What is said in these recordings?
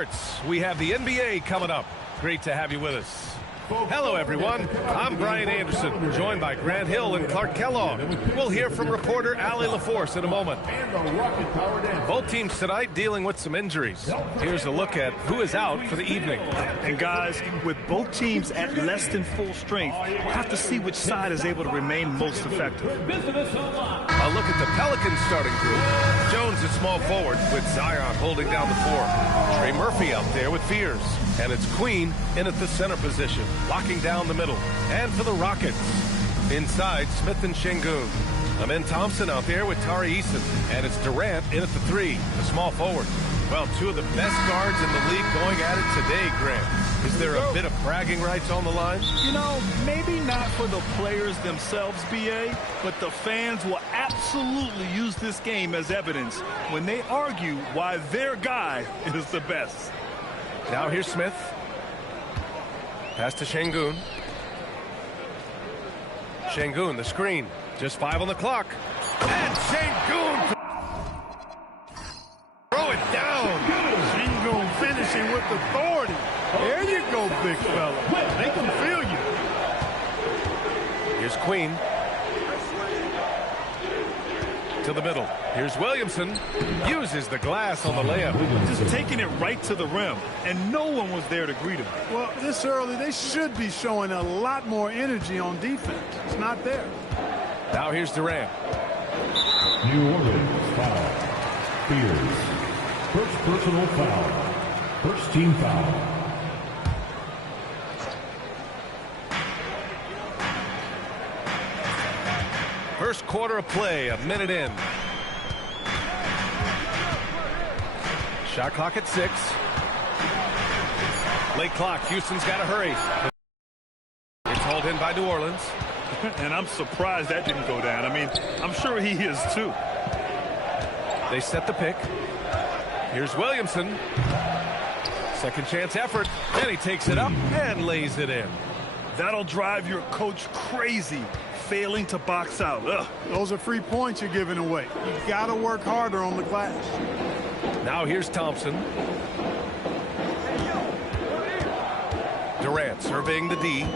Sports. We have the NBA coming up. Great to have you with us. Hello, everyone. I'm Brian Anderson, joined by Grant Hill and Clark Kellogg. We'll hear from reporter Allie LaForce in a moment. Both teams tonight dealing with some injuries. Here's a look at who is out for the evening. And guys, with both teams at less than full strength, we'll have to see which side is able to remain most effective. A look at the Pelicans starting group. Jones at small forward with Zion holding down the floor. Trey Murphy out there with Fears. And it's Queen in at the center position, locking down the middle. And for the Rockets, inside Smith and Şengün. Amen Thompson out there with Tari Eason. And it's Durant in at the three, the small forward. Well, two of the best guards in the league going at it today, Grant. Is there a bit of bragging rights on the line? You know, maybe not for the players themselves, B.A., but the fans will absolutely use this game as evidence when they argue why their guy is the best. Now here's Smith. Pass to Şengün. Şengün, the screen. Just 5 on the clock. And Şengün! Throw it down. Şengün finishing with authority. There you go, big fella. They can feel you. Here's Queen. To the middle. Here's Williamson. Uses the glass on the layup. Just taking it right to the rim, and no one was there to greet him. Well, this early, they should be showing a lot more energy on defense. It's not there. Now here's Durant. New Orleans foul. Fears. First personal foul. First team foul. First quarter of play, a minute in. Shot clock at 6. Late clock. Houston's got to hurry. It's hauled in by New Orleans. And I'm surprised that didn't go down. I mean, I'm sure he is too. They set the pick. Here's Williamson. Second chance effort. Then he takes it up and lays it in. That'll drive your coach crazy, failing to box out. Ugh. Those are free points you're giving away. You got to work harder on the glass. Now here's Thompson. Durant surveying the D.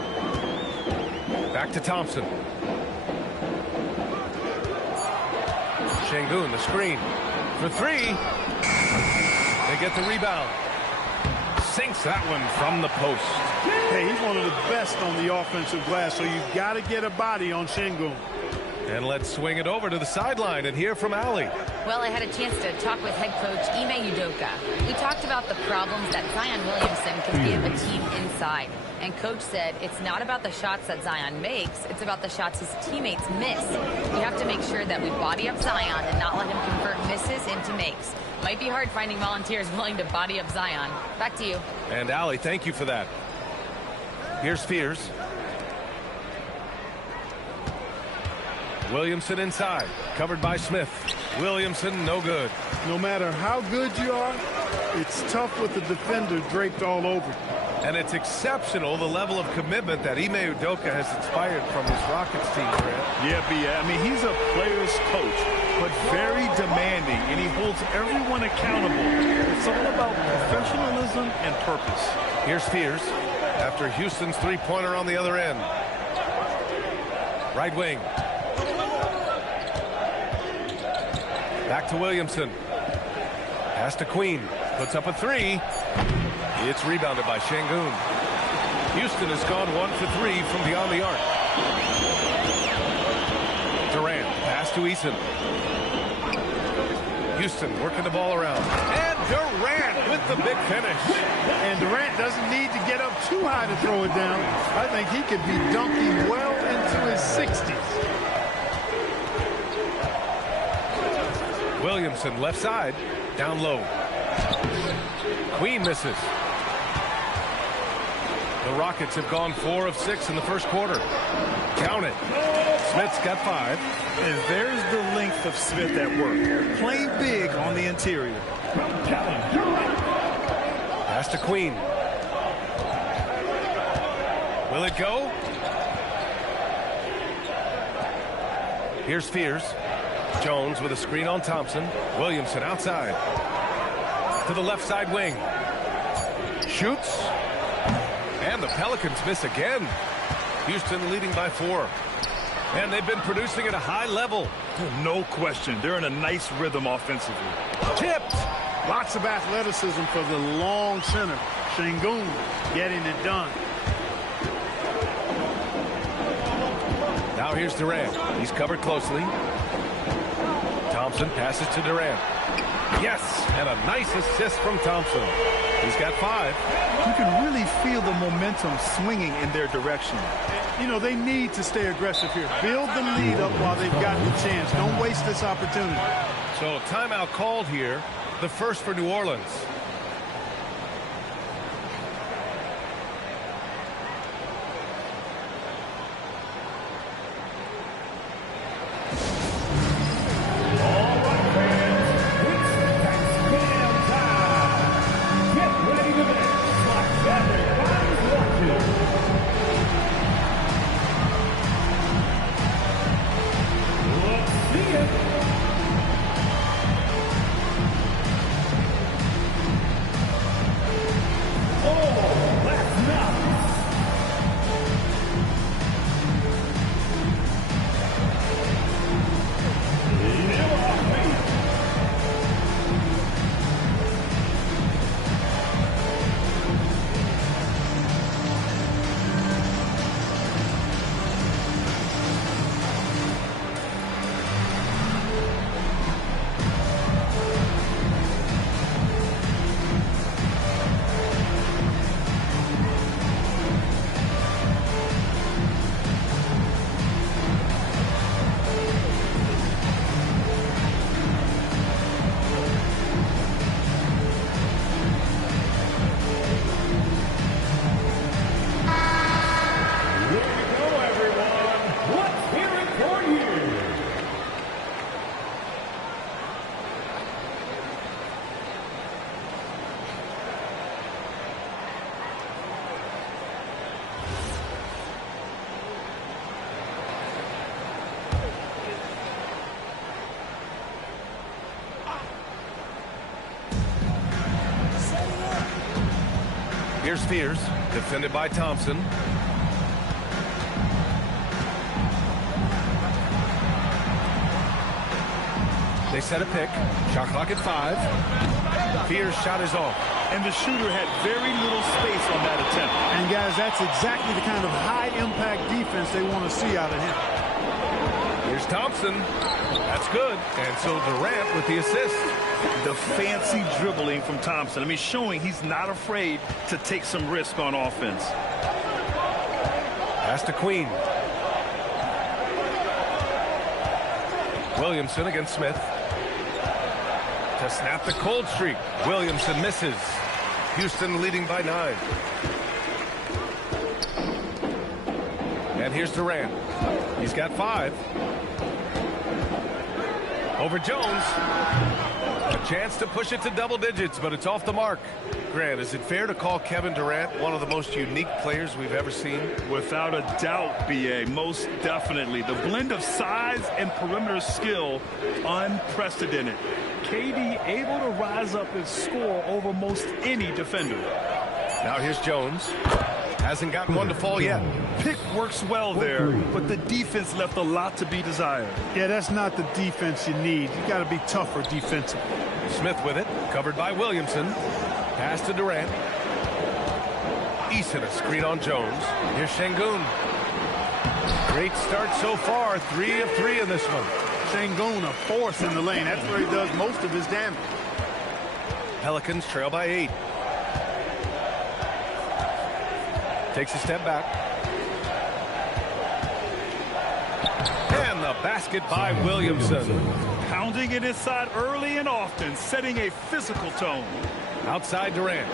Back to Thompson. Şengün, the screen. For 3. They get the rebound. Sinks that one from the post. Hey, he's one of the best on the offensive glass, so you got to get a body on Şengün. And let's swing it over to the sideline and hear from Allie. Well, I had a chance to talk with head coach Ime Udoka. We talked about the problems that Zion Williamson can give a team inside. And coach said it's not about the shots that Zion makes, it's about the shots his teammates miss. We have to make sure that we body up Zion and not let him convert misses into makes. Might be hard finding volunteers willing to body up Zion. Back to you. And Allie, thank you for that. Here's Fears. Williamson inside, covered by Smith. Williamson, no good. No matter how good you are, it's tough with the defender draped all over you. And it's exceptional, the level of commitment that Ime Udoka has inspired from his Rockets team, Grant. Yeah, I mean, he's a player's coach, but very demanding, and he holds everyone accountable. It's all about professionalism and purpose. Here's Fears after Houston's three-pointer on the other end. Right wing. Back to Williamson. Pass to Queen. Puts up a 3. It's rebounded by Şengün. Houston has gone 1 for 3 from beyond the arc. Durant. Pass to Eason. Houston working the ball around. And Durant with the big finish. And Durant doesn't need to get up too high to throw it down. I think he could be dunking well into his 60s. Williamson left side, down low. Queen misses. The Rockets have gone 4 of 6 in the first quarter. Count it. Smith's got 5. And there's the length of Smith at work. Playing big on the interior. Pass to Queen. Will it go? Here's Fears. Jones with a screen on Thompson. Williamson outside. To the left side wing. Shoots. And the Pelicans miss again. Houston leading by 4. And they've been producing at a high level. No question. They're in a nice rhythm offensively. Tipped. Lots of athleticism for the long center. Şengün getting it done. Now here's Durant. He's covered closely. Thompson passes to Durant. Yes, and a nice assist from Thompson. He's got 5. You can really feel the momentum swinging in their direction. You know, they need to stay aggressive here. Build the lead up while they've got the chance. Don't waste this opportunity. So timeout called here, the first for New Orleans. Here's Fears, defended by Thompson. They set a pick. Shot clock at 5. Fears' shot is off. And the shooter had very little space on that attempt. And, guys, that's exactly the kind of high-impact defense they want to see out of him. Here's Thompson. That's good. And so Durant with the assist. The fancy dribbling from Thompson. I mean, showing he's not afraid to take some risk on offense. Pass to Queen. Williamson against Smith. To snap the cold streak. Williamson misses. Houston leading by 9. And here's Durant. He's got 5. Over Jones. A chance to push it to double digits, but it's off the mark. Grant, is it fair to call Kevin Durant one of the most unique players we've ever seen? Without a doubt, B.A., most definitely. The blend of size and perimeter skill, unprecedented. KD able to rise up and score over most any defender. Now here's Jones. Hasn't gotten one to fall yet. Pick works well there, but the defense left a lot to be desired. Yeah, that's not the defense you need. You got to be tougher defensively. Smith with it, covered by Williamson. Pass to Durant. Eason a screen on Jones. Here's Şengün. Great start so far. 3 of 3 in this one. Şengün a force in the lane. That's where he does most of his damage. Pelicans trail by 8. Takes a step back. And the basket by Williamson. Pounding it inside early and often, setting a physical tone. Outside Durant.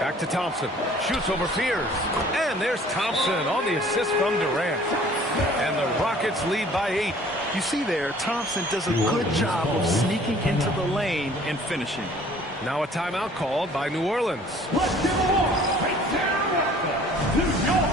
Back to Thompson. Shoots over Fears. And there's Thompson on the assist from Durant. And the Rockets lead by 8. You see there, Thompson does a good job of sneaking into the lane and finishing. Now a timeout called by New Orleans. Let's give a warm welcome to your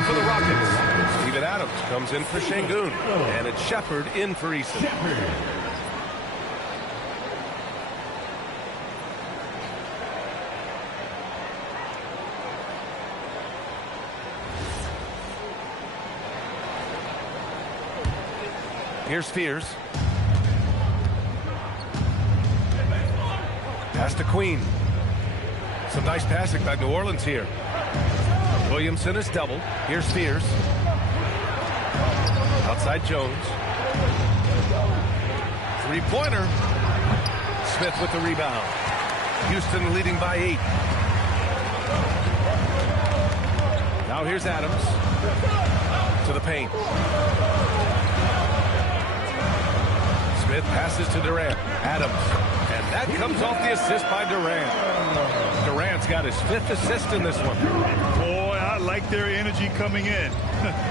field for the Rockets. Steven Adams comes in for Şengün. And it's Shepard in for Eason. Here's Fears. Pass to Queen. Some nice passing by New Orleans here. Williamson is doubled. Here's Fears. Outside Jones. Three-pointer. Smith with the rebound. Houston leading by 8. Now here's Adams. To the paint. Smith passes to Durant. Adams. And that comes off the assist by Durant. Durant's got his 5th assist in this one. Boy, I like their energy coming in.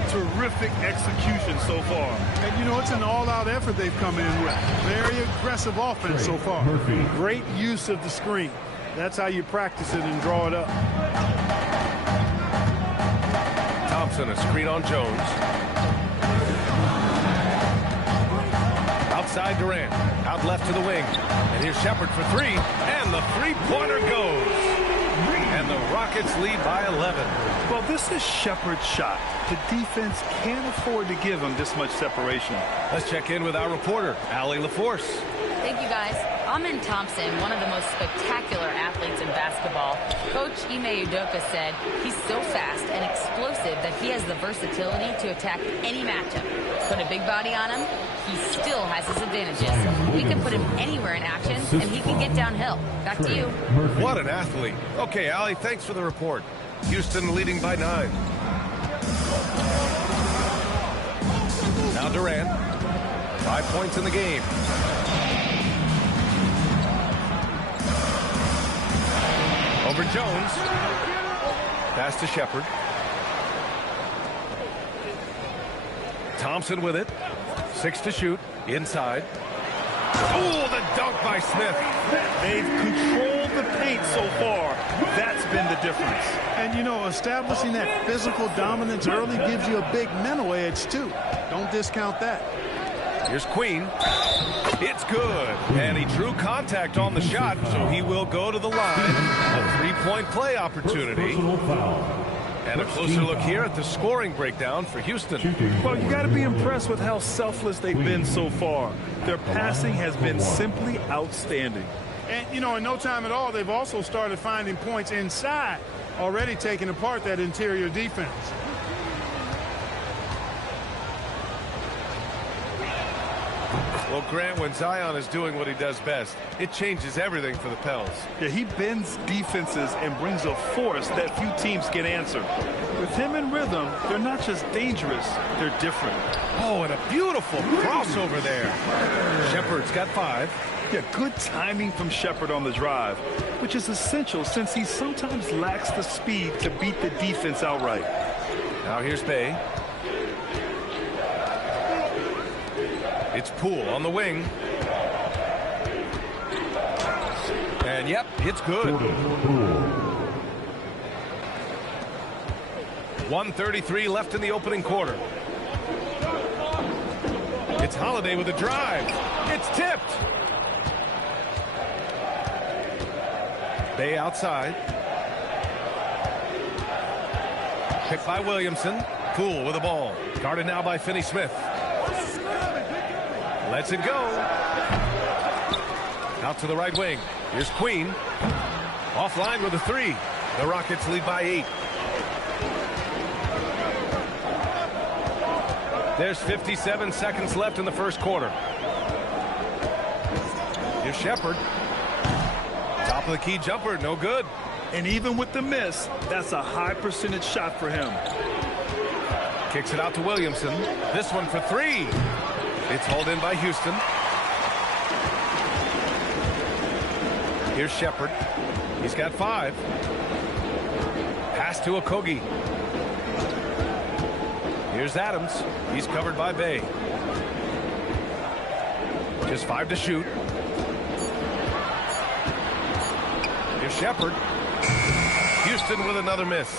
Terrific execution so far. And, you know, it's an all-out effort they've come in with. Very aggressive offense so far. Great use of the screen. That's how you practice it and draw it up. Thompson, a screen on Jones. Outside Durant. Out left to the wing. And here's Shepard for 3. And the three-pointer goes. And the Rockets lead by 11. Well, this is Shepard's shot. The defense can't afford to give him this much separation. Let's check in with our reporter, Allie LaForce. Thank you, guys. Amin Thompson, one of the most spectacular athletes in basketball. Coach Ime Udoka said he's so fast and explosive that he has the versatility to attack any matchup. Put a big body on him, he still has his advantages. We can put him anywhere in action, and he can get downhill. Back to you. What an athlete. Okay, Allie, thanks for the report. Houston leading by 9. Now Durant. 5 points in the game. Over Jones. Pass to Shepard. Thompson with it. 6 to shoot. Inside. Oh, the dunk by Smith. They've controlled the paint so far. That's been the difference. And, you know, establishing that physical dominance early gives you a big mental edge, too. Don't discount that. Here's Queen. It's good. And he drew contact on the shot, so he will go to the line. A three-point play opportunity. And a closer look here at the scoring breakdown for Houston. Well, you got to be impressed with how selfless they've been so far. Their passing has been simply outstanding. And, you know, in no time at all, they've also started finding points inside, already taking apart that interior defense. Well, Grant, when Zion is doing what he does best, it changes everything for the Pels. Yeah, he bends defenses and brings a force that few teams can answer. With him in rhythm, they're not just dangerous, they're different. Oh, and a beautiful crossover there. Shepard's got 5. Yeah, good timing from Shepard on the drive, which is essential since he sometimes lacks the speed to beat the defense outright. Now here's Bay. It's Poole on the wing. And, yep, it's good. 1:33 left in the opening quarter. It's Holiday with a drive. It's tipped. Bay outside. Picked by Williamson. Poole with the ball. Guarded now by Finney-Smith. Lets it go. Out to the right wing. Here's Queen. Offline with a 3. The Rockets lead by 8. There's 57 seconds left in the first quarter. Here's Shepard. Top of the key jumper, no good. And even with the miss, that's a high percentage shot for him. Kicks it out to Williamson. This one for 3. It's hauled in by Houston. Here's Shepard. He's got 5. Pass to Okogie. Here's Adams. He's covered by Bay. Just 5 to shoot. Here's Shepard. Houston with another miss.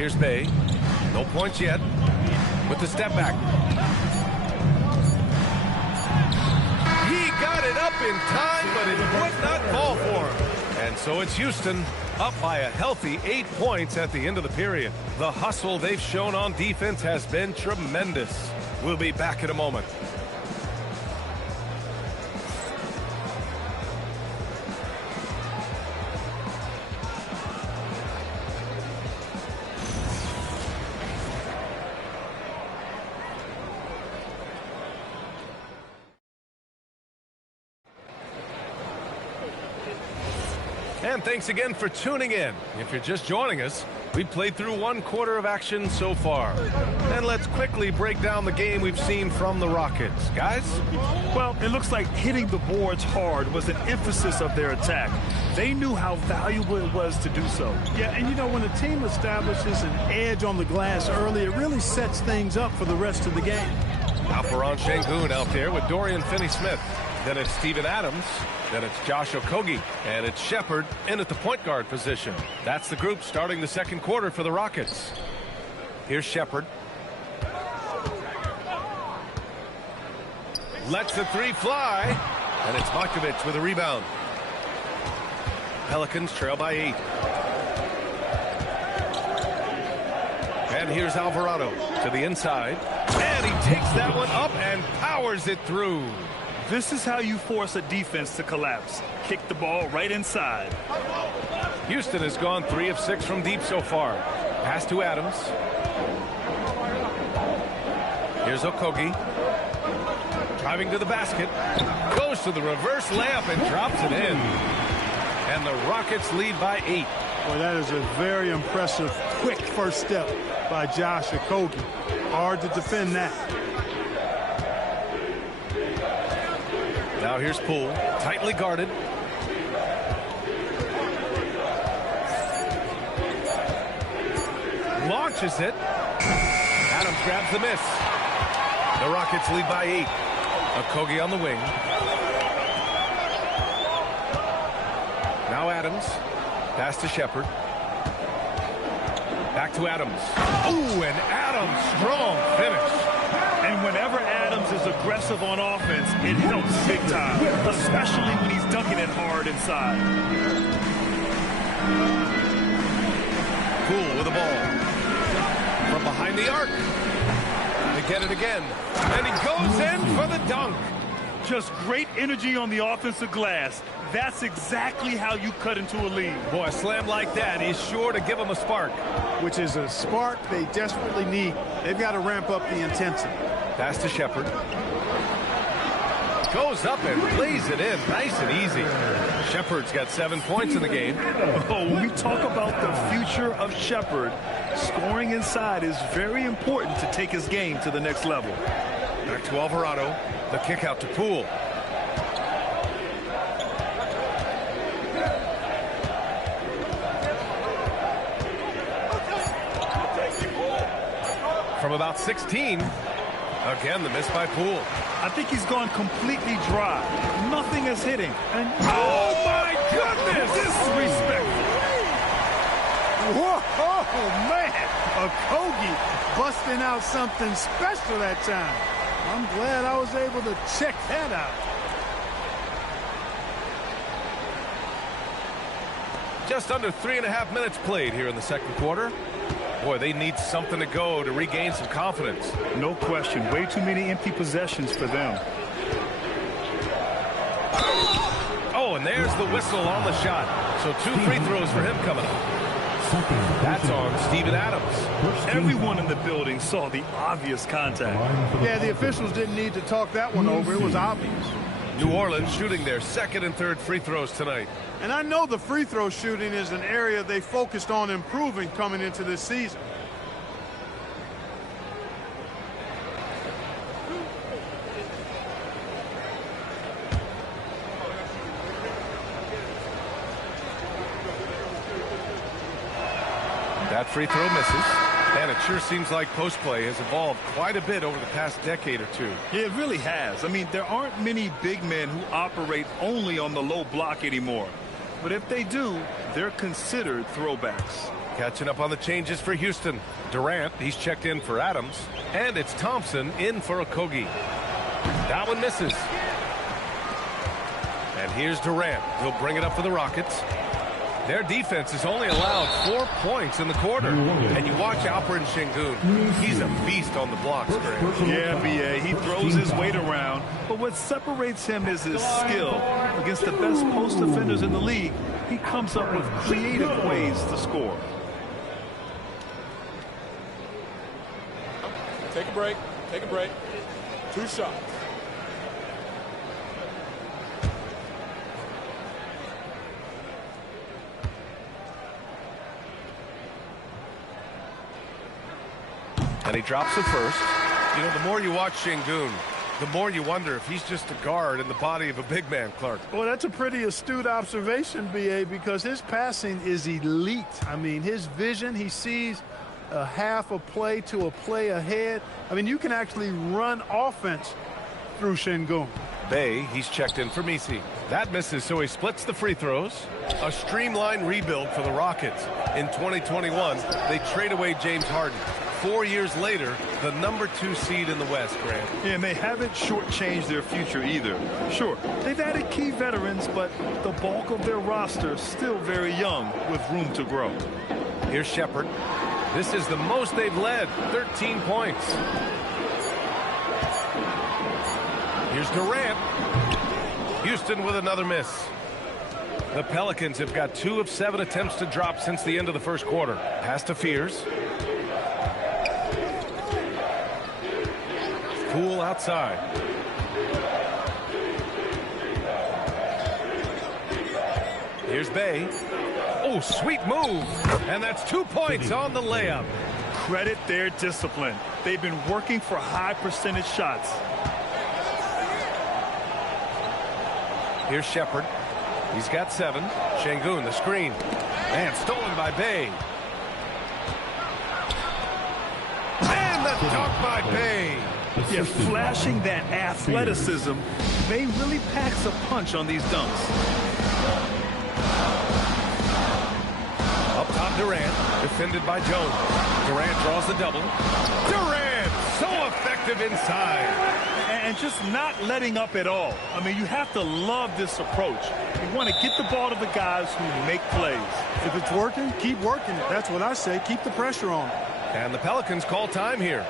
here's Bay. No points yet. With the step back. He got it up in time, but it would not fall for him. And so it's Houston up by a healthy 8 points at the end of the period. The hustle they've shown on defense has been tremendous. We'll be back in a moment. And thanks again for tuning in. If you're just joining us, we played through 1 quarter of action so far. And let's quickly break down the game we've seen from the Rockets. Guys? Well, it looks like hitting the boards hard was an emphasis of their attack. They knew how valuable it was to do so. Yeah, and you know, when a team establishes an edge on the glass early, it really sets things up for the rest of the game. Alperon Şengün out there with Dorian Finney-Smith. Then it's Steven Adams. Then it's Josh Okogie. And it's Shepherd in at the point guard position. That's the group starting the second quarter for the Rockets. Here's Shepherd. Lets the three fly. And it's Markovic with a rebound. Pelicans trail by 8. And here's Alvarado to the inside. And he takes that one up and powers it through. This is how you force a defense to collapse. Kick the ball right inside. Houston has gone 3 of 6 from deep so far. Pass to Adams. Here's Okogie. Driving to the basket. Goes to the reverse layup and drops it in. And the Rockets lead by 8. Boy, that is a very impressive, quick first step by Josh Okogie. Hard to defend that. Now here's Poole, tightly guarded. Launches it. Adams grabs the miss. The Rockets lead by 8. Okogie on the wing. Now Adams. Pass to Shepherd. Back to Adams. Ooh, and Adams, strong finish. And whenever Adams is aggressive on offense, it helps big time, especially when he's dunking it hard inside. Poole with the ball. From behind the arc. They get it again. And he goes in for the dunk. Just great energy on the offensive glass. That's exactly how you cut into a lead. Boy, a slam like that is sure to give them a spark. Which is a spark they desperately need. They've got to ramp up the intensity. Pass to Shepherd. Goes up and plays it in. Nice and easy. Shepherd's got 7 points in the game. Oh, when we talk about the future of Shepherd, scoring inside is very important to take his game to the next level. Back to Alvarado. The kick out to Poole. From about 16. Again, the miss by Poole. I think he's gone completely dry. Nothing is hitting. And oh, my goodness! Disrespectful. Whoa, man. Okogie busting out something special that time. I'm glad I was able to check that out. Just under 3.5 minutes played here in the second quarter. Boy, they need something to go to regain some confidence. No question. Way too many empty possessions for them. Oh, and there's the whistle on the shot. So 2 free throws for him coming up. That's on Steven Adams. Everyone in the building saw the obvious contact. Yeah, the officials didn't need to talk that one over. It was obvious. New Orleans shooting their 2nd and 3rd free throws tonight. And I know the free throw shooting is an area they focused on improving coming into this season. That free throw misses. And it sure seems like post play has evolved quite a bit over the past decade or two. Yeah, it really has. I mean, there aren't many big men who operate only on the low block anymore. But if they do, they're considered throwbacks. Catching up on the changes for Houston. Durant, he's checked in for Adams. And it's Thompson in for Okogie. That one misses. And here's Durant. He'll bring it up for the Rockets. Their defense has only allowed 4 points in the quarter. And you watch Alperen Şengün. He's a beast on the blocks, Grant. Yeah, B.A. He throws his weight around. But what separates him is his skill. Against the best post defenders in the league, he comes up with creative ways to score. Take a break. Take a break. 2 shots. And he drops it first. You know, the more you watch Şengün, the more you wonder if he's just a guard in the body of a big man, Clark. Well, that's a pretty astute observation, B.A., because his passing is elite. I mean, his vision, he sees a half a play to a play ahead. I mean, you can actually run offense through Şengün. Bay, he's checked in for Messi. That misses, so he splits the free throws. A streamlined rebuild for the Rockets. In 2021, they trade away James Harden. 4 years later, the #2 seed in the West, Grant. Yeah, and they haven't shortchanged their future either. Sure, they've added key veterans, but the bulk of their roster is still very young with room to grow. Here's Shepherd. This is the most they've led, 13 points. Here's Durant. Houston with another miss. The Pelicans have got 2 of 7 attempts to drop since the end of the first quarter. Pass to Fears. Cool outside. Here's Bay. Oh, sweet move. And that's 2 points on the layup. Credit their discipline. They've been working for high percentage shots. Here's Shepherd. He's got 7. Şengün, the screen. And stolen by Bay. And the dunk by Bay. Yeah, flashing that athleticism, Bay really packs a punch on these dunks. Up top, Durant, defended by Jones. Durant draws the double. Durant, so effective inside. And just not letting up at all. I mean, you have to love this approach. You want to get the ball to the guys who make plays. If it's working, keep working it. That's what I say. Keep the pressure on. And the Pelicans call time here.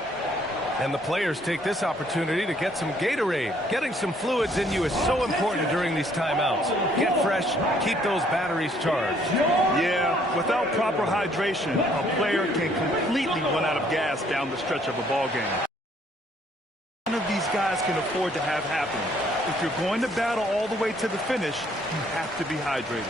And the players take this opportunity to get some Gatorade. Getting some fluids in you is so important during these timeouts. Get fresh, keep those batteries charged. Yeah, without proper hydration, a player can completely run out of gas down the stretch of a ball game. None of these guys can afford to have happen. If you're going to battle all the way to the finish, you have to be hydrated.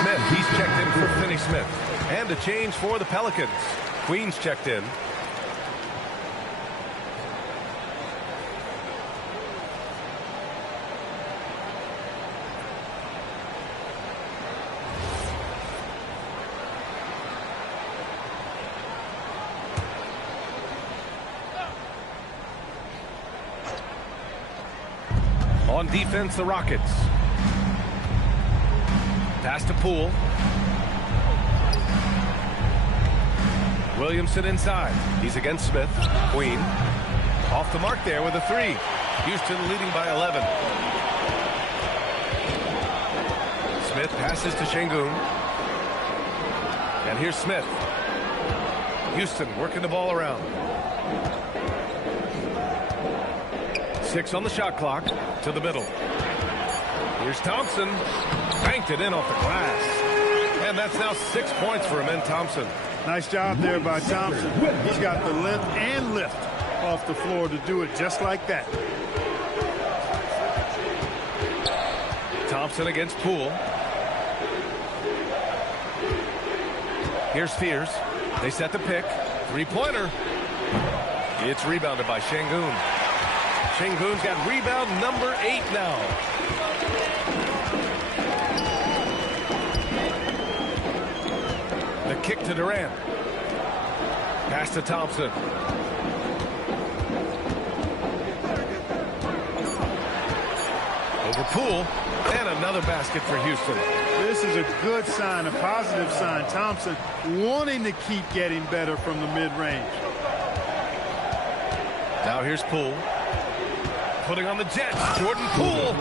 Smith, he's checked in for Finney Smith. And a change for the Pelicans. Queen's checked in. On defense, the Rockets. Pass to Poole. Williamson inside. He's against Smith. Queen. Off the mark there with a 3. Houston leading by 11. Smith passes to Şengün. And here's Smith. Houston working the ball around. 6 on the shot clock. To the middle. Here's Thompson. Banked it in off the glass. And that's now 6 points for Amen Thompson. Nice job there by Thompson. He's got the length and lift off the floor to do it just like that. Thompson against Poole. Here's Fears. They set the pick. Three-pointer. It's rebounded by Şengün. Şengün's got rebound number 8 now. The kick to Durant. Pass to Thompson. Over Poole. And another basket for Houston. This is a good sign, a positive sign. Thompson wanting to keep getting better from the mid-range. Now here's Poole. Putting on the Jets, Jordan Poole.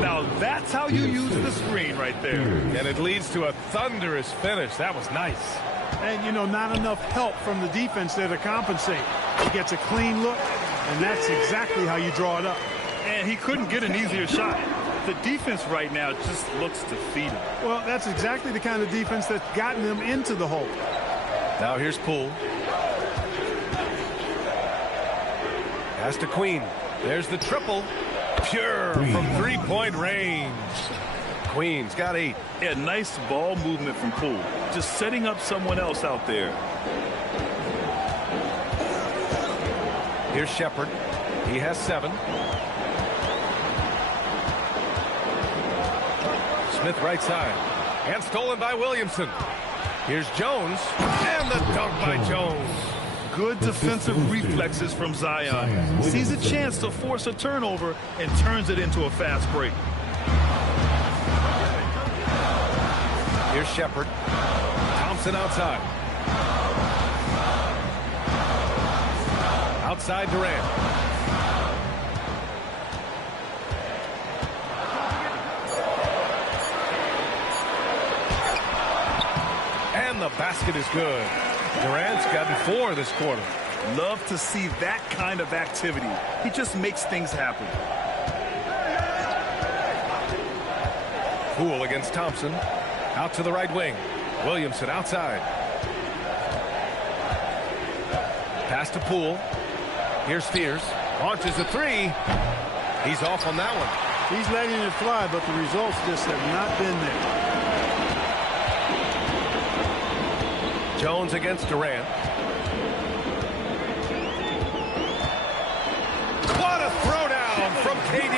Now that's how you use the screen right there. And it leads to a thunderous finish. That was nice. And, you know, not enough help from the defense there to compensate. He gets a clean look, and that's exactly how you draw it up. And he couldn't get an easier shot. The defense right now just looks defeated. Well, that's exactly the kind of defense that's gotten them into the hole. Now here's Poole. Pass to Queen. There's the triple. Pure from three-point range. Queen's got 8. Yeah, nice ball movement from Poole. Just setting up someone else out there. Here's Shepherd. He has 7. Smith right side. And stolen by Williamson. Here's Jones. And the dunk by Jones. Good defensive reflexes from Zion. Sees a chance to force a turnover and turns it into a fast break. Here's Shepherd. Thompson outside. Outside Durant. And the basket is good. Durant's gotten 4 this quarter. Love to see that kind of activity. He just makes things happen. Poole against Thompson. Out to the right wing. Williamson outside. Pass to Poole. Here's Fears. Launches a 3. He's off on that one. He's letting it fly, but the results just have not been there. Jones against Durant. What a throwdown from KD.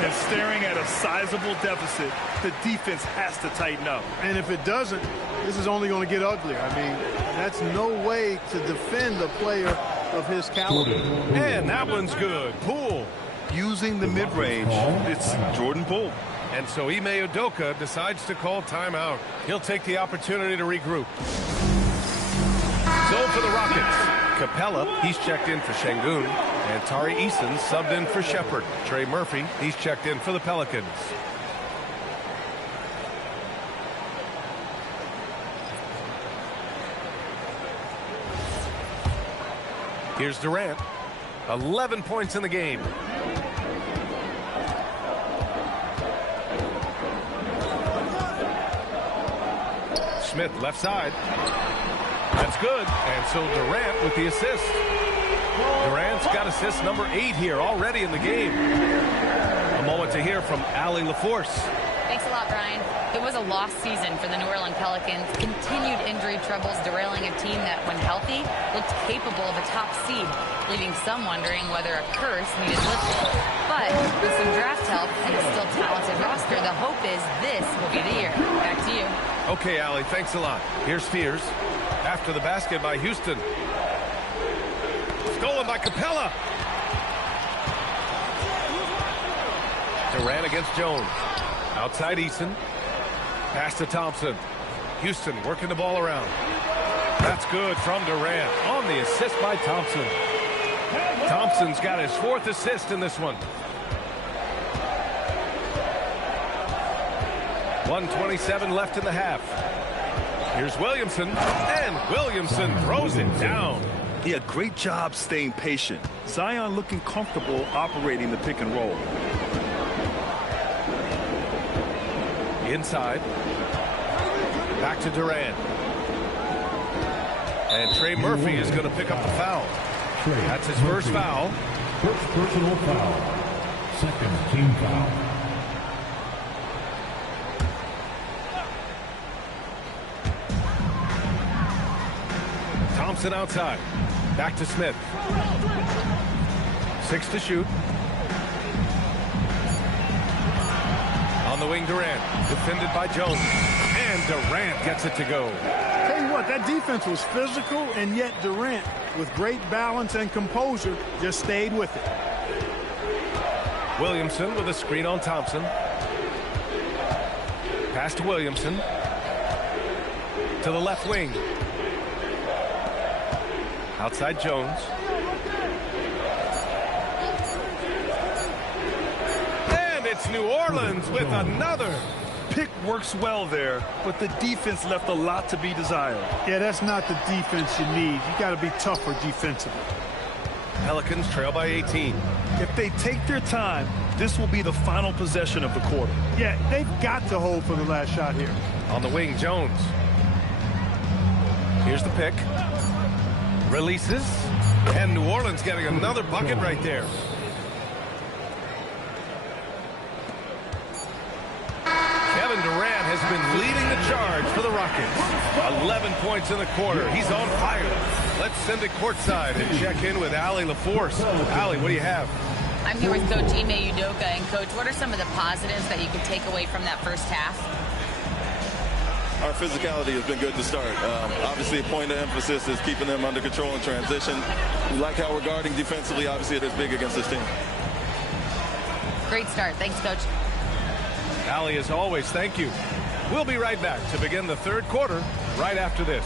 And staring at a sizable deficit, the defense has to tighten up. And if it doesn't, this is only going to get uglier. I mean, that's no way to defend a player of his caliber. And that one's good. Poole. Using the mid-range, it's Jordan Poole. And so Ime Udoka decides to call timeout. He'll take the opportunity to regroup. So for the Rockets, Capella, he's checked in for Şengün. And Tari Eason subbed in for Shepherd. Trey Murphy, he's checked in for the Pelicans. Here's Durant. 11 points in the game. Smith left side. That's good. And so Durant with the assist. Durant's got assist number 8 here already in the game. A moment to hear from Allie LaForce. Thanks a lot, Brian. It was a lost season for the New Orleans Pelicans. Continued injury troubles derailing a team that, when healthy, looked capable of a top seed, leaving some wondering whether a curse needed lifting. But with some draft help and a still talented roster, the hope is this will be the year. Back to you. Okay, Allie, thanks a lot. Here's Fears. After the basket by Houston. Stolen by Capella. Durant against Jones. Outside Eason. Pass to Thompson. Houston working the ball around. That's good from Durant on the assist by Thompson. Thompson's got his 4th assist in this one. 1:27 left in the half. Here's Williamson, and Williamson throws it down. Yeah, great job staying patient. Zion looking comfortable operating the pick and roll. Inside. Back to Durant. And Trey Murphy is going to pick up the foul. That's his first foul. First personal foul. Second team foul. Thompson outside. Back to Smith. 6 to shoot. On the wing, Durant. Defended by Jones. And Durant gets it to go. Tell you what, that defense was physical, and yet Durant, with great balance and composure, just stayed with it. Williamson with a screen on Thompson. Pass to Williamson. To the left wing. Outside Jones. And it's New Orleans with another. Pick works well there, but the defense left a lot to be desired. Yeah, that's not the defense you need. You got to be tougher defensively. Pelicans trail by 18. If they take their time, this will be the final possession of the quarter. Yeah, they've got to hold for the last shot here. On the wing, Jones. Here's the pick. Releases. And New Orleans getting another bucket right there. Kevin Durant has been leading the charge for the Rockets. 11 points in the quarter. He's on fire. Let's send it courtside and check in with Allie LaForce. Allie, what do you have? I'm here with Coach Ime Udoka. And, Coach, what are some of the positives that you can take away from that first half? Our physicality has been good to start. Obviously, a point of emphasis is keeping them under control in transition. We like how we're guarding defensively. Obviously, it is big against this team. Great start. Thanks, Coach. Allie, as always, thank you. We'll be right back to begin the third quarter right after this.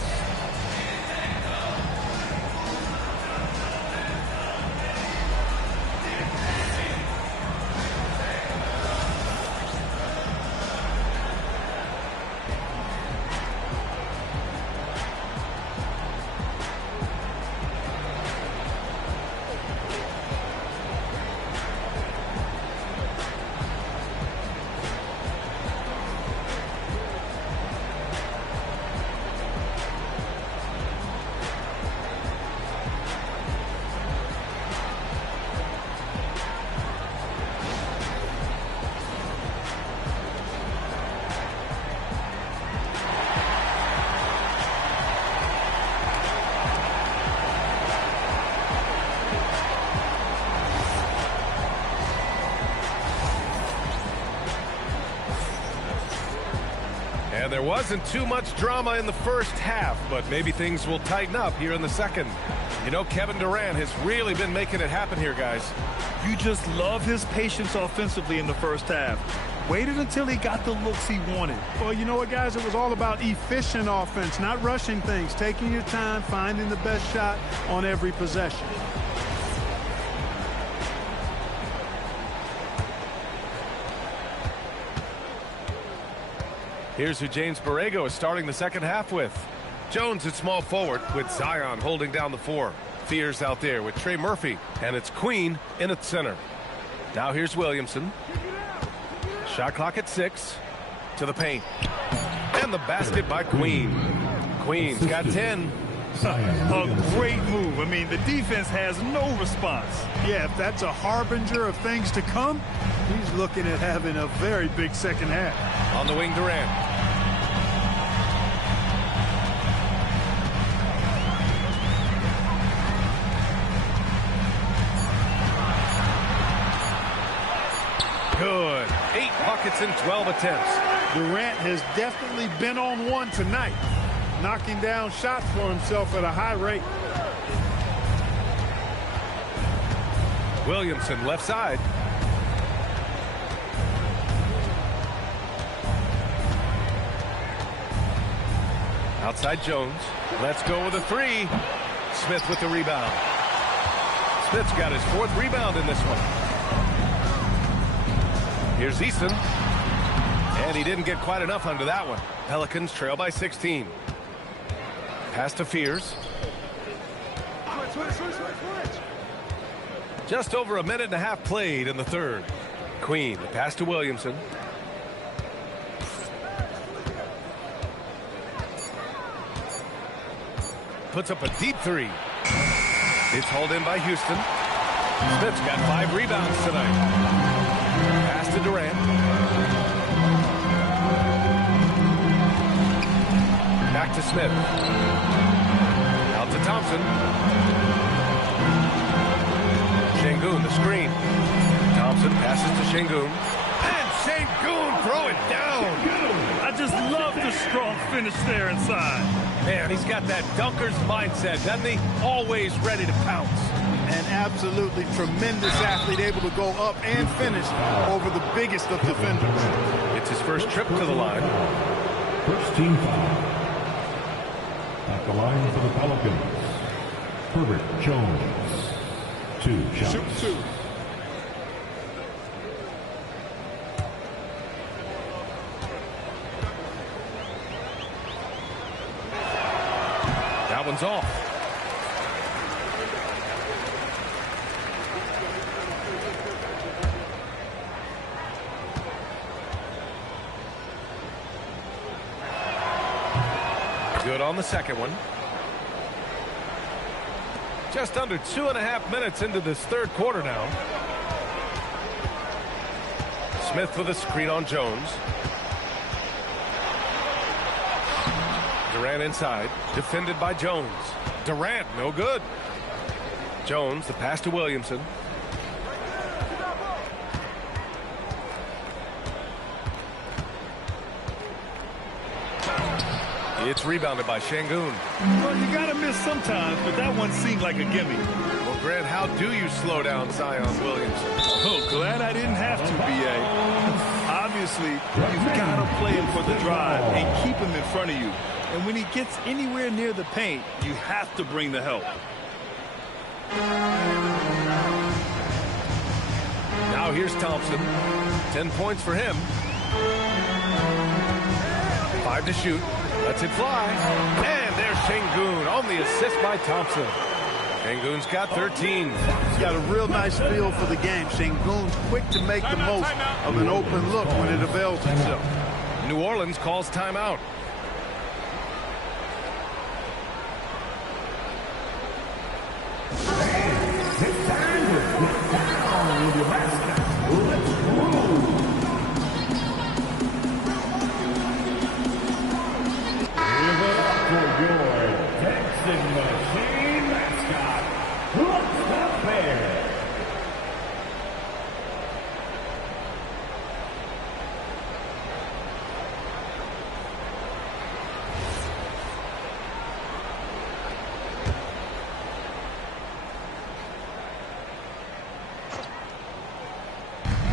And there wasn't too much drama in the first half, but maybe things will tighten up here in the second. You know, Kevin Durant has really been making it happen here, guys. You just love his patience offensively in the first half. Waited until he got the looks he wanted. Well, you know what, guys? It was all about efficient offense, not rushing things, taking your time, finding the best shot on every possession. Here's who James Borrego is starting the second half with. Jones at small forward with Zion holding down the 4. Fears out there with Trey Murphy, and it's Queen in at center. Now here's Williamson. Shot clock at 6. To the paint. And the basket by Queen. Queen's got 10. A great move. I mean, the defense has no response. Yeah, if that's a harbinger of things to come, he's looking at having a very big second half. On the wing, Durant. Good. 8 buckets in 12 attempts. Durant has definitely been on one tonight, knocking down shots for himself at a high rate. Williamson left side. Outside Jones. Let's go with a 3. Smith with the rebound. Smith's got his 4th rebound in this one. Here's Easton. And he didn't get quite enough under that one. Pelicans trail by 16. Pass to Fears. Just over a minute and a half played in the third. Queen, the pass to Williamson. puts up a deep three. It's hauled in by Houston. Smith's got 5 rebounds tonight. Pass to Durant. Back to Smith. Out to Thompson. Şengün, the screen. Thompson passes to Şengün. And Şengün throw it down. I just love the strong finish there inside. Man, he's got that dunker's mindset, doesn't he? Always ready to pounce. An absolutely tremendous athlete, able to go up and finish over the biggest of defenders. It's his first trip to the line. First team foul. At the line for the Pelicans, Herbert Jones. 2 shots. Shoot 2. That one's off. Good on the second one. Just under 2.5 minutes into this third quarter now. Smith with a screen on Jones. Durant inside, defended by Jones. Durant, no good. Jones, the pass to Williamson. It's rebounded by Şengün. Well, you got to miss sometimes, but that one seemed like a gimme. Well, Grant, how do you slow down Zion Williamson? Oh, glad I didn't have to, B.A. Obviously, you've got to play him for the drive and keep him in front of you. And when he gets anywhere near the paint, you have to bring the help. Now here's Thompson. 10 points for him. 5 to shoot. Lets it fly. And there's Şengün on the assist by Thompson. Şengün's got 13. He's got a real nice feel for the game. Şengün quick to make the most of an open look when it avails itself. New Orleans calls timeout. It's time to get down with your basket. Let's move. Give it up for your dancing machine mascot. What's the bear?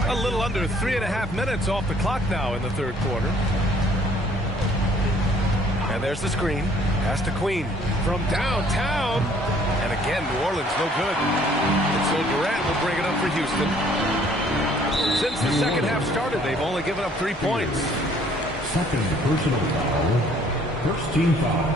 A little under 3.5 minutes off the clock now in the third quarter. And there's the screen. Pass to Queen from downtown. And again, New Orleans no good. And so Durant will bring it up for Houston. Since the second half started, they've only given up 3 points. Second personal foul. First team foul.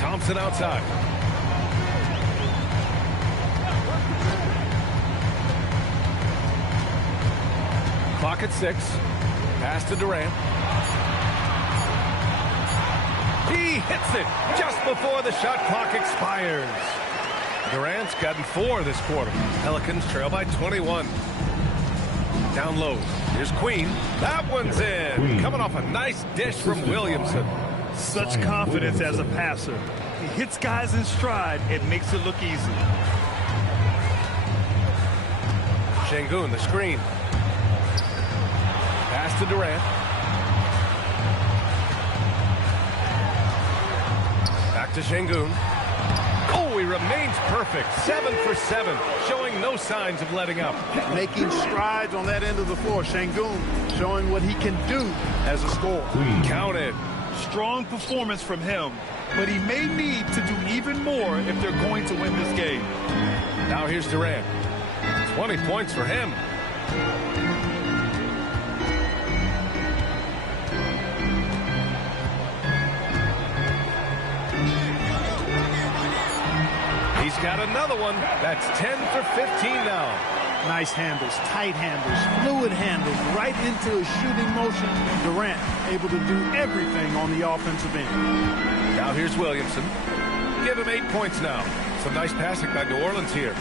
Thompson outside. Clock at 6. Pass to Durant. He hits it just before the shot clock expires. Durant's gotten 4 this quarter. Pelicans trail by 21. Down low. Here's Queen. That one's in. Coming off a nice dish from Williamson. Such confidence as a passer. He hits guys in stride and makes it look easy. Şengün, the screen. Pass to Durant. Back to Şengün. Oh, he remains perfect. 7 for 7, showing no signs of letting up. Making strides on that end of the floor. Şengün showing what he can do as a scorer. Count it. Strong performance from him, but he may need to do even more if they're going to win this game. Now here's Durant. 20 points for him. He's got another one. That's 10 for 15 now. Nice handles, tight handles, fluid handles, right into a shooting motion. Durant able to do everything on the offensive end. Now here's Williamson. Give him 8 points now. Some nice passing by New Orleans here.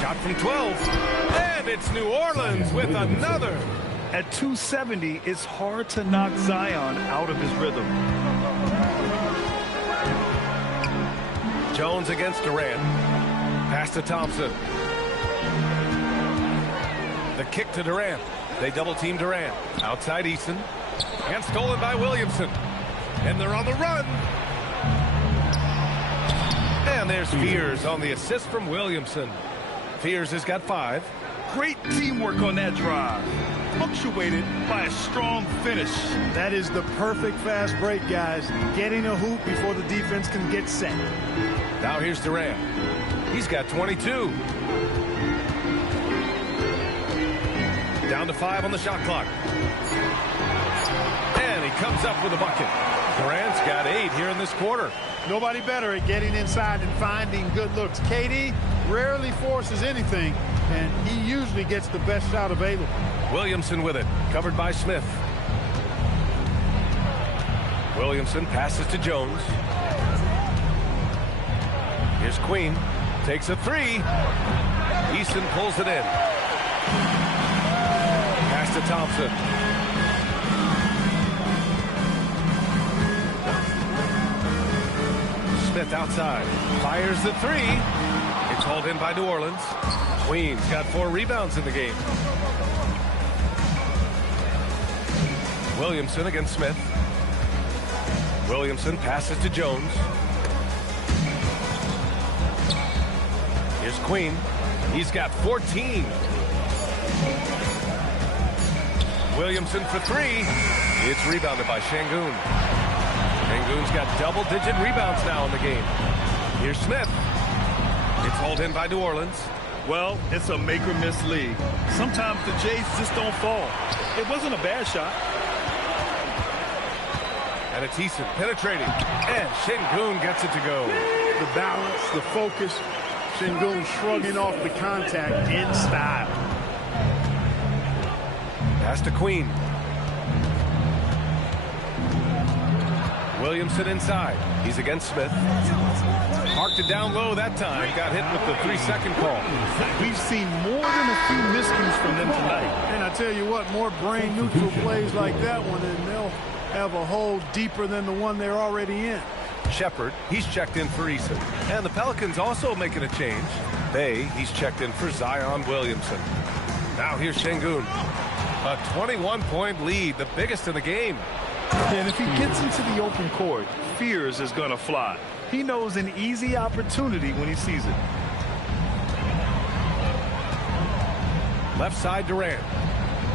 Shot from 12. And it's New Orleans with another. At 270, it's hard to knock Zion out of his rhythm. Jones against Durant. Pass to Thompson. The kick to Durant. They double team Durant. Outside Eason. And stolen by Williamson. And they're on the run. And there's Fears on the assist from Williamson. Fears has got 5. Great teamwork on that drive, punctuated by a strong finish. That is the perfect fast break, guys. Getting a hoop before the defense can get set. Now here's Durant. He's got 22. Down to 5 on the shot clock. And he comes up with a bucket. Durant's got 8 here in this quarter. Nobody better at getting inside and finding good looks. KD rarely forces anything, and he usually gets the best shot available. Williamson with it, covered by Smith. Williamson passes to Jones. Here's Queen, takes a 3. Easton pulls it in. Pass to Thompson. Smith outside, fires the 3. It's hauled in by New Orleans. Queen's got 4 rebounds in the game. Williamson against Smith. Williamson passes to Jones. Here's Queen. He's got 14. Williamson for 3. It's rebounded by Şengün. Şengün's got double-digit rebounds now in the game. Here's Smith. It's hauled in by New Orleans. Well, it's a make-or-miss league. Sometimes the Jays just don't fall. It wasn't a bad shot. And it's Eason penetrating. And Şengün gets it to go. The balance, the focus. Şengün shrugging off the contact in style. Pass to Queen. Williamson inside. He's against Smith. Marked it down low that time. Got hit with the 3-second call. We've seen more than a few miscues from them tonight. And I tell you what, more brain-neutral plays like that one, and they'll have a hole deeper than the one they're already in. Shepard, he's checked in for Eason. And the Pelicans also making a change. He's checked in for Zion Williamson. Now here's Şengün. A 21-point lead, the biggest in the game. And if he gets into the open court, Fears is going to fly. He knows an easy opportunity when he sees it. Left side Durant.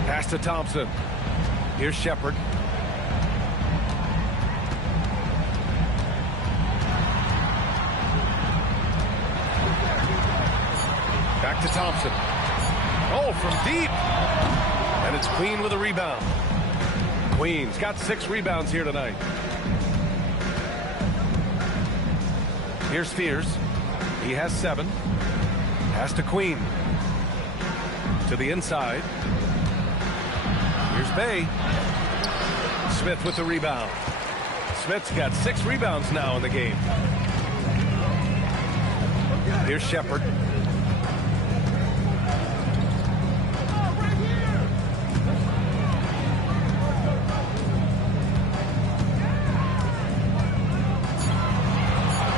Pass to Thompson. Here's Shepard. Back to Thompson. Oh, from deep. And it's Queen with a rebound. Queen's got 6 rebounds here tonight. Here's Fears. He has 7. Pass to Queen. To the inside. Here's Bay. Smith with the rebound. Smith's got 6 rebounds now in the game. Here's Shepard.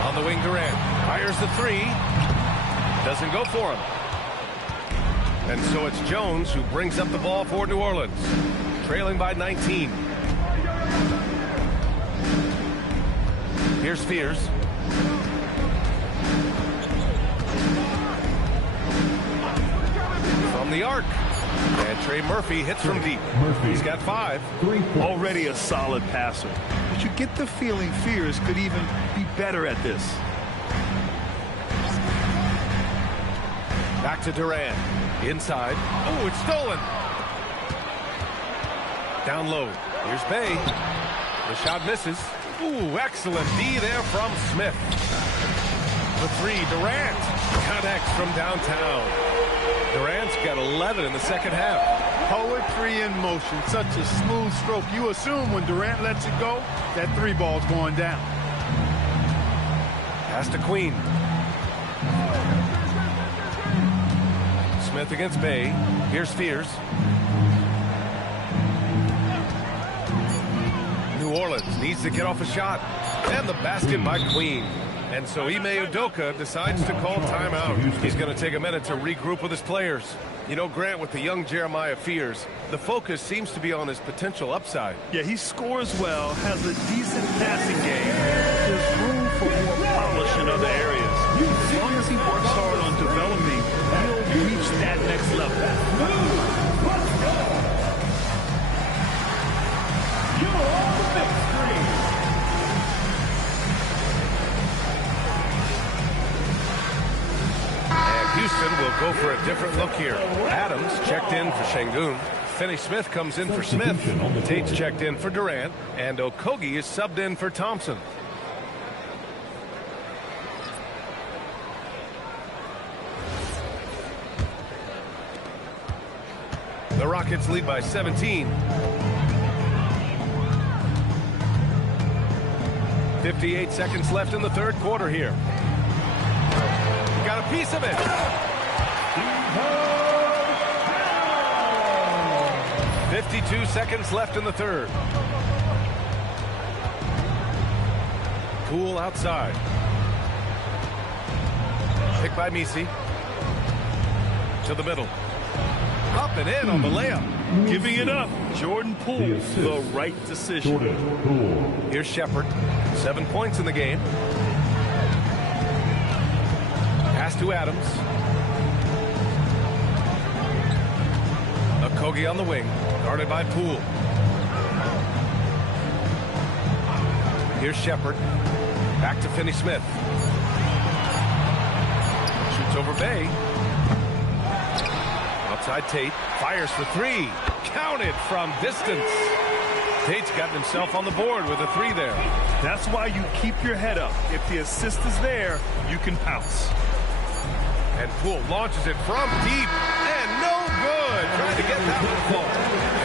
On the wing, Durant fires the 3. Doesn't go for him. And so it's Jones who brings up the ball for New Orleans, trailing by 19. Here's Fears. From the arc. And Trey Murphy hits from deep. He's got 5. Already a solid passer. But you get the feeling Fears could even be better at this. Back to Durant. Inside. Oh, it's stolen. Down low. Here's Bay. The shot misses. Ooh, excellent D there from Smith. The three, Durant connects from downtown. Durant's got 11 in the second half. Poetry in motion, such a smooth stroke. You assume when Durant lets it go, that three ball's going down. Pass to Queen. Smith against Bay. Here's Fears. New Orleans needs to get off a shot. And the basket by Queen. And so Ime Udoka decides to call timeout. He's going to take a minute to regroup with his players. You know, Grant, with the young Jeremiah Fears, the focus seems to be on his potential upside. Yeah, he scores well, has a decent passing game. There's room for more polish in other areas. As long as he works hard on developing, he'll reach that next level. Let's go. You're on the big screen. Houston will go for a different look here. Adams checked in for Şengün. Finney-Smith comes in for Smith. Tate's checked in for Durant. And Okogie is subbed in for Thompson. The Rockets lead by 17. 58 seconds left in the third quarter here. Got a piece of it. 52 seconds left in the third. Poole outside. Pick by Misi. To the middle. Up and in on the layup. Giving it up. Jordan Poole, the right decision. Here's Shepherd. 7 points in the game. Pass to Adams. Okogie on the wing, guarded by Poole. Here's Shepherd. Back to Finney-Smith. Shoots over Bay. Outside Tate. Fires for three. Counted from distance. Tate's gotten himself on the board with a three there. That's why you keep your head up. If the assist is there, you can pounce. And Poole launches it from deep. And no good. Trying to get that one to fall.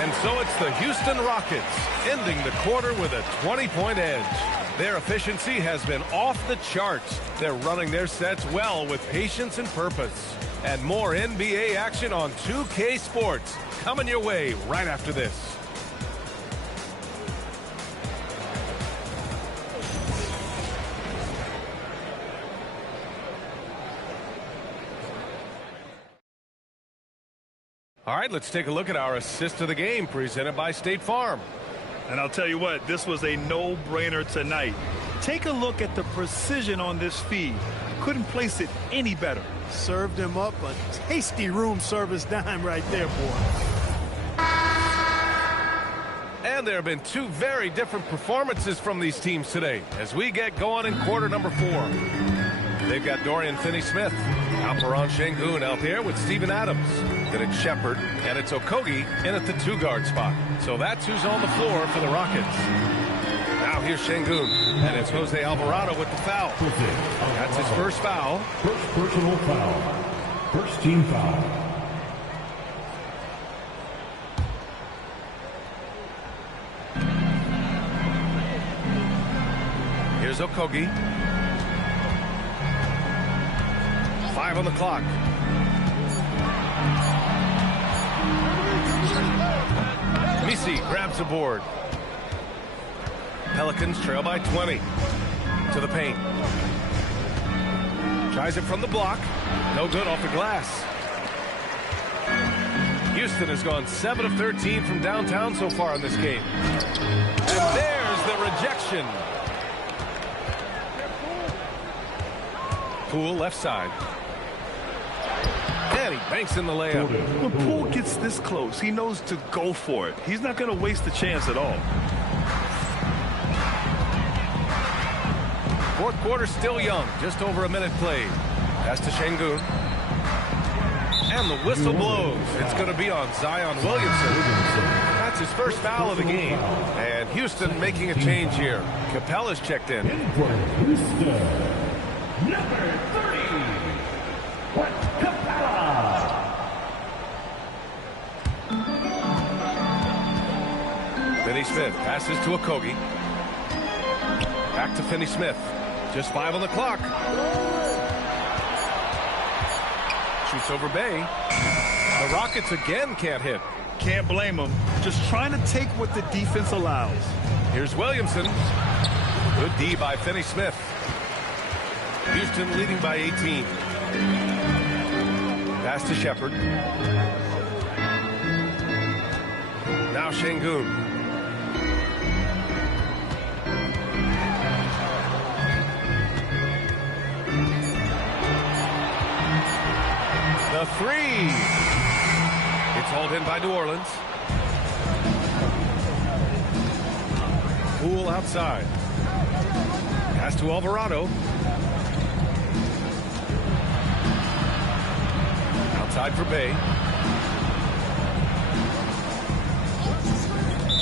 And so it's the Houston Rockets ending the quarter with a 20-point edge. Their efficiency has been off the charts. They're running their sets well with patience and purpose. And more NBA action on 2K Sports coming your way right after this. All right, let's take a look at our assist of the game presented by State Farm. And I'll tell you what, this was a no-brainer tonight. Take a look at the precision on this feed. Couldn't place it any better. Served him up a tasty room service dime right there, boy. And there have been two very different performances from these teams today as we get going in quarter number 4. They've got Dorian Finney-Smith, Alperen Şengün out there with Steven Adams. Then it's Shepherd, and it's Okogie in at the 2-guard spot. So that's who's on the floor for the Rockets. Now here's Şengün, and it's Jose Alvarado with the foul. That's his first foul. First personal foul. First team foul. Here's Okogie. 5 on the clock. Misi grabs the board. Pelicans trail by 20. To the paint. Tries it from the block. No good off the glass. Houston has gone 7 of 13 from downtown so far in this game. And there's the rejection. Poole left side. And he banks in the layup. When Poole gets this close, he knows to go for it. He's not going to waste a chance at all. Fourth quarter still young. Just over a minute played. Pass to Şengün. And the whistle blows. It's going to be on Zion Williamson. That's his first foul of the game. And Houston making a change here. Capella's checked in. In for Houston, number 30, Capella. Finney Smith passes to Okogie. Back to Finney Smith. Just 5 on the clock. Shoots over Bay. The Rockets again can't hit. Can't blame him. Just trying to take what the defense allows. Here's Williamson. Good D by Finney Smith. Houston leading by 18. Pass to Shepard. Now Şengün. The three. It's hauled in by New Orleans. Poole outside. Pass to Alvarado. Outside for Bay.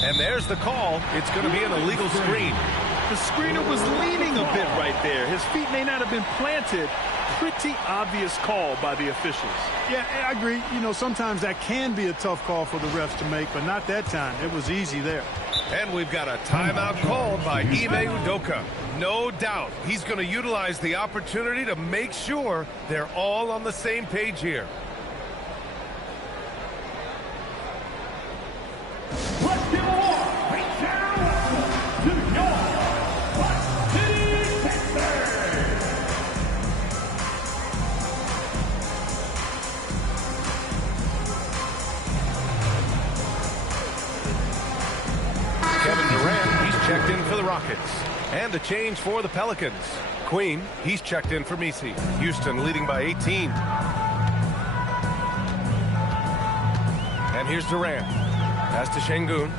And there's the call. It's going to be an illegal screen. The screener was leaning a bit right there. His feet may not have been planted. Pretty obvious call by the officials. Yeah, I agree. You know, sometimes that can be a tough call for the refs to make, but not that time. It was easy there. And we've got a timeout called by Ime Udoka. No doubt he's going to utilize the opportunity to make sure they're all on the same page here. Let's give a walk right now to your Hot City, Texas. Kevin Durant, he's checked in for the Rockets. And a change for the Pelicans. Queen, he's checked in for Messi. Houston leading by 18. And here's Durant. Pass to Şengün.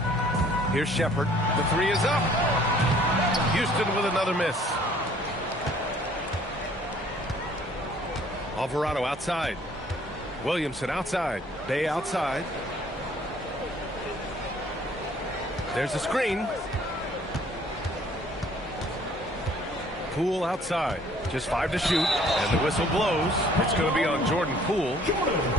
Here's Shepard. The three is up. Houston with another miss. Alvarado outside. Williamson outside. Bay outside. There's a screen. Poole outside. Just 5 to shoot. And the whistle blows. It's going to be on Jordan Poole.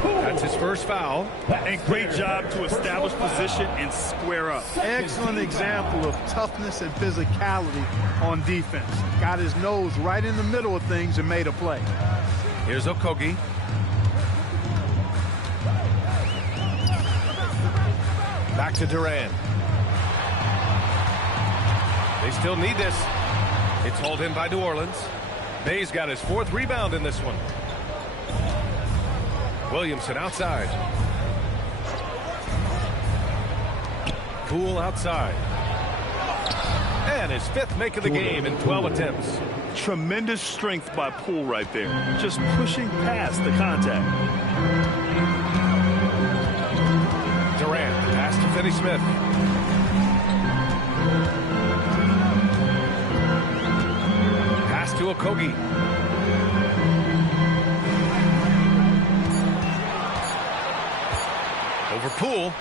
That's his first foul. And great job to establish position and square up. Excellent example of toughness and physicality on defense. Got his nose right in the middle of things and made a play. Here's Okogie. Back to Durant. They still need this. It's hauled in by New Orleans. Bay's got his 4th rebound in this one. Williamson outside. Poole outside. And his 5th make of the game in 12 attempts. Tremendous strength by Poole right there. Just pushing past the contact. Durant, pass to Finney Smith. Pass to Okogie. Over Poole.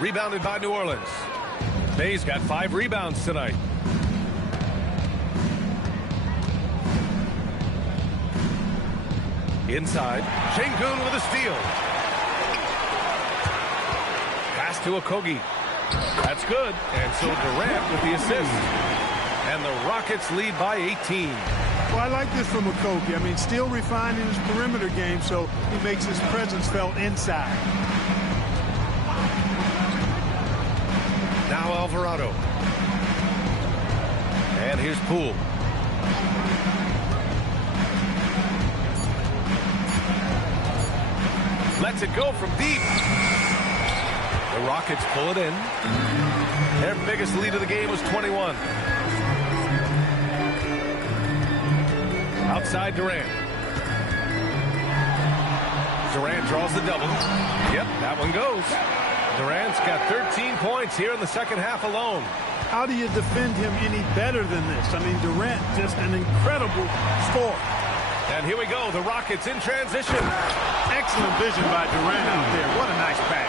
Rebounded by New Orleans. Bay's got 5 rebounds tonight. Inside. Şengün with a steal. Pass to Okogie. That's good. And so Durant with the assist. And the Rockets lead by 18. Well, I like this from Okogie. I mean, still refining his perimeter game, so he makes his presence felt inside. Now Alvarado. And here's Poole. Lets it go from deep. The Rockets pull it in. Their biggest lead of the game was 21. Outside Durant. Durant draws the double. Yep, that one goes. Durant's got 13 points here in the second half alone. How do you defend him any better than this? I mean, Durant, just an incredible scorer. And here we go, the Rockets in transition. Excellent vision by Durant out there. What a nice pass.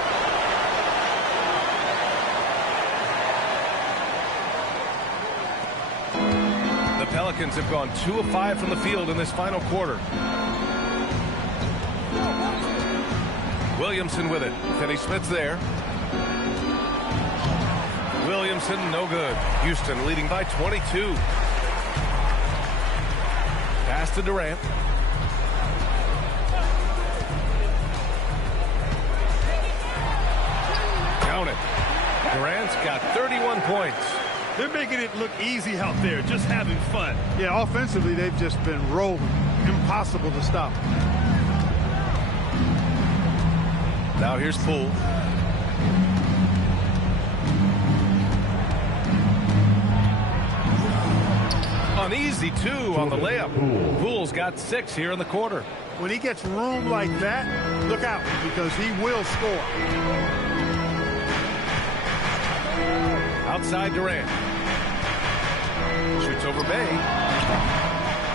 Pelicans have gone 2 of 5 from the field in this final quarter. Williamson with it. Finney-Smith's there. Williamson, no good. Houston leading by 22. Pass to Durant. Count it. Durant's got 31 points. They're making it look easy out there, just having fun. Yeah, offensively, they've just been rolling. Impossible to stop. Now here's Poole. An easy 2 on the layup. Poole's got 6 here in the quarter. When he gets room like that, look out, because he will score. Outside Durant. Shoots over Bay.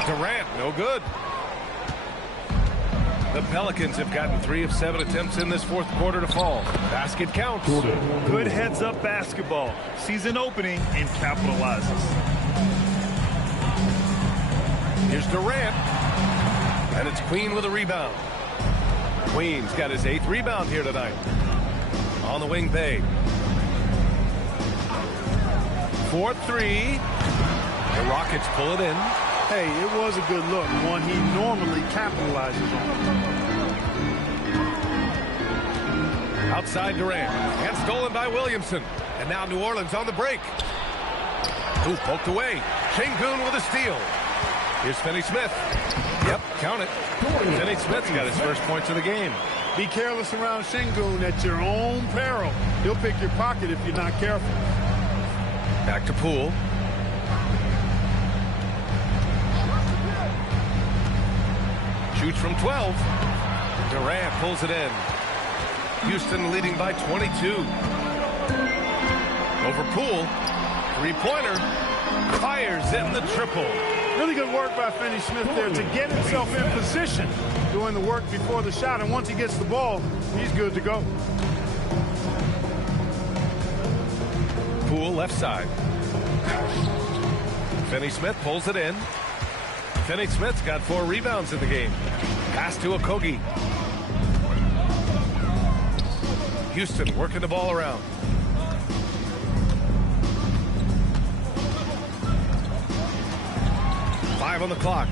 Durant, no good. The Pelicans have gotten 3 of 7 attempts in this fourth quarter to fall. Basket counts. Good heads-up basketball. Sees an opening and capitalizes. Here's Durant. And it's Queen with a rebound. Queen's got his 8th rebound here tonight. On the wing, Bay. 4-3. The Rockets pull it in. Hey, it was a good look, one he normally capitalizes on. Outside Durant. And stolen by Williamson. And now New Orleans on the break. Ooh, poked away. Şengün with a steal. Here's Finney-Smith. Yep, count it. Finney-Smith's got his first points of the game. Be careless around Şengün at your own peril. He'll pick your pocket if you're not careful. Back to Poole. Shoots from 12. Durant pulls it in. Houston leading by 22. Over Poole. Three-pointer. Fires in the triple. Really good work by Finney-Smith there to get himself in position, doing the work before the shot. And once he gets the ball, he's good to go. Poole left side. Finney-Smith pulls it in. Finney-Smith's got 4 rebounds in the game. Pass to Okogie. Houston working the ball around. Five on the clock.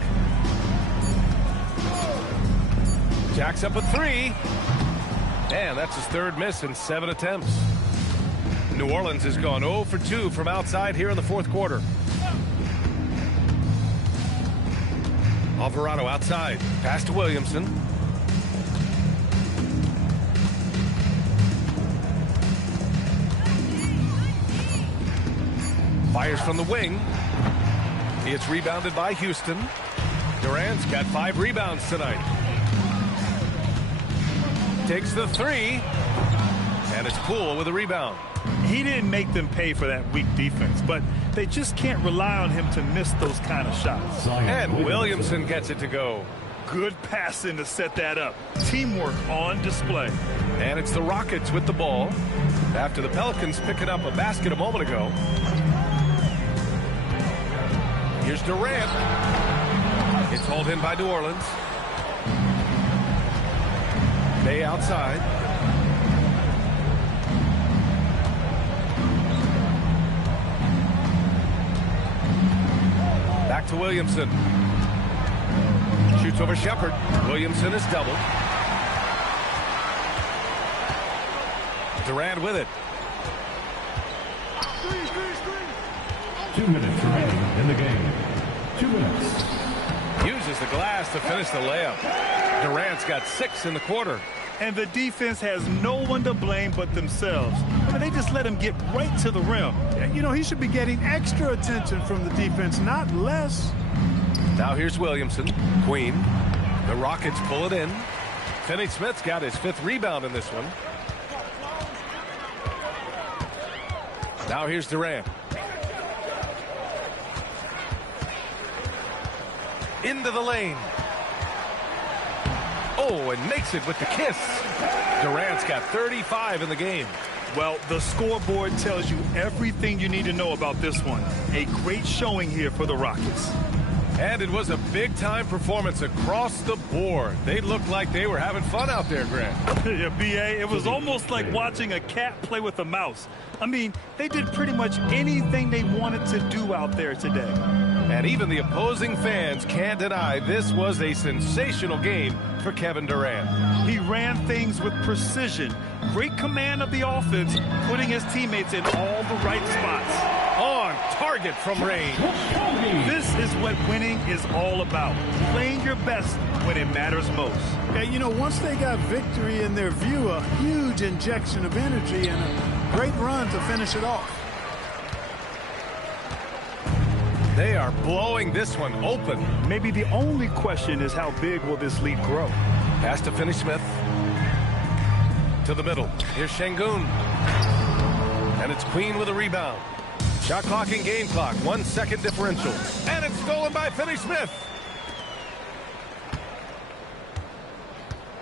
Jacks up a 3. And that's his 3rd miss in 7 attempts. New Orleans has gone 0 for 2 from outside here in the fourth quarter. Alvarado outside. Pass to Williamson. Fires from the wing. It's rebounded by Houston. Durant's got 5 rebounds tonight. Takes the 3. And it's Poole with a rebound. He didn't make them pay for that weak defense, but they just can't rely on him to miss those kind of shots. And Williamson gets it to go. Good passing to set that up. Teamwork on display. And it's the Rockets with the ball after the Pelicans picking up a basket a moment ago. Here's Durant. It's hauled in by New Orleans. Bay outside. Back to Williamson. Shoots over Shepherd. Williamson is doubled. Durant with it. 2 minutes remaining in the game. 2 minutes. Uses the glass to finish the layup. Durant's got 6 in the quarter. And the defense has no one to blame but themselves. I mean, they just let him get right to the rim. You know, he should be getting extra attention from the defense, not less. Now here's Williamson. Queen. The Rockets pull it in. Finney-Smith's got his 5th rebound in this one. Now here's Durant. Into the lane. Oh, and makes it with the kiss. Durant's got 35 in the game. Well, the scoreboard tells you everything you need to know about this one. A great showing here for the Rockets. And it was a big-time performance across the board. They looked like they were having fun out there, Grant. Yeah, B.A., it was almost like watching a cat play with a mouse. I mean, they did pretty much anything they wanted to do out there today. And even the opposing fans can't deny this was a sensational game for Kevin Durant. He ran things with precision, great command of the offense, putting his teammates in all the right spots. On target from range. This is what winning is all about, playing your best when it matters most. Yeah, you know, once they got victory in their view, a huge injection of energy and a great run to finish it off. They are blowing this one open. Maybe the only question is how big will this lead grow? Pass to Finney-Smith. To the middle. Here's Şengün. And it's Queen with a rebound. Shot clock and game clock. 1 second differential. And it's stolen by Finney-Smith.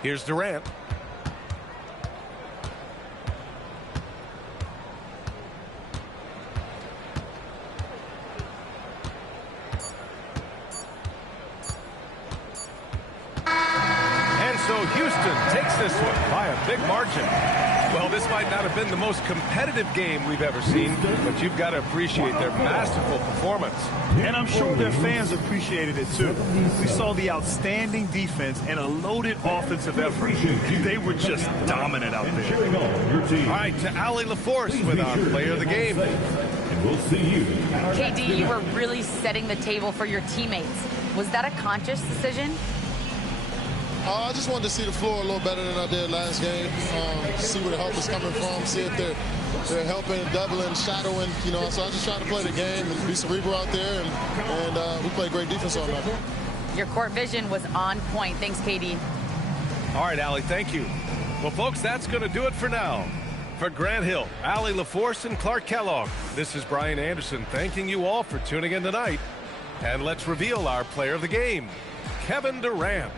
Here's Durant. So Houston takes this one by a big margin. Well, this might not have been the most competitive game we've ever seen, but you've got to appreciate their masterful performance. And I'm sure their fans appreciated it too. We saw the outstanding defense and a loaded offensive effort. They were just dominant out there. All right, to Allie LaForce with our player of the game. And we'll see you. KD, you were really setting the table for your teammates. Was that a conscious decision? I just wanted to see the floor a little better than I did last game. See where the help is coming from. See if they're helping, doubling, shadowing. You know, so I just trying to play the game and be cerebral out there, and we played great defense on that. Your court vision was on point. Thanks, KD. All right, Allie, thank you. Well, folks, that's going to do it for now. For Grant Hill, Allie LaForce, and Clark Kellogg, this is Brian Anderson thanking you all for tuning in tonight. And let's reveal our player of the game, Kevin Durant.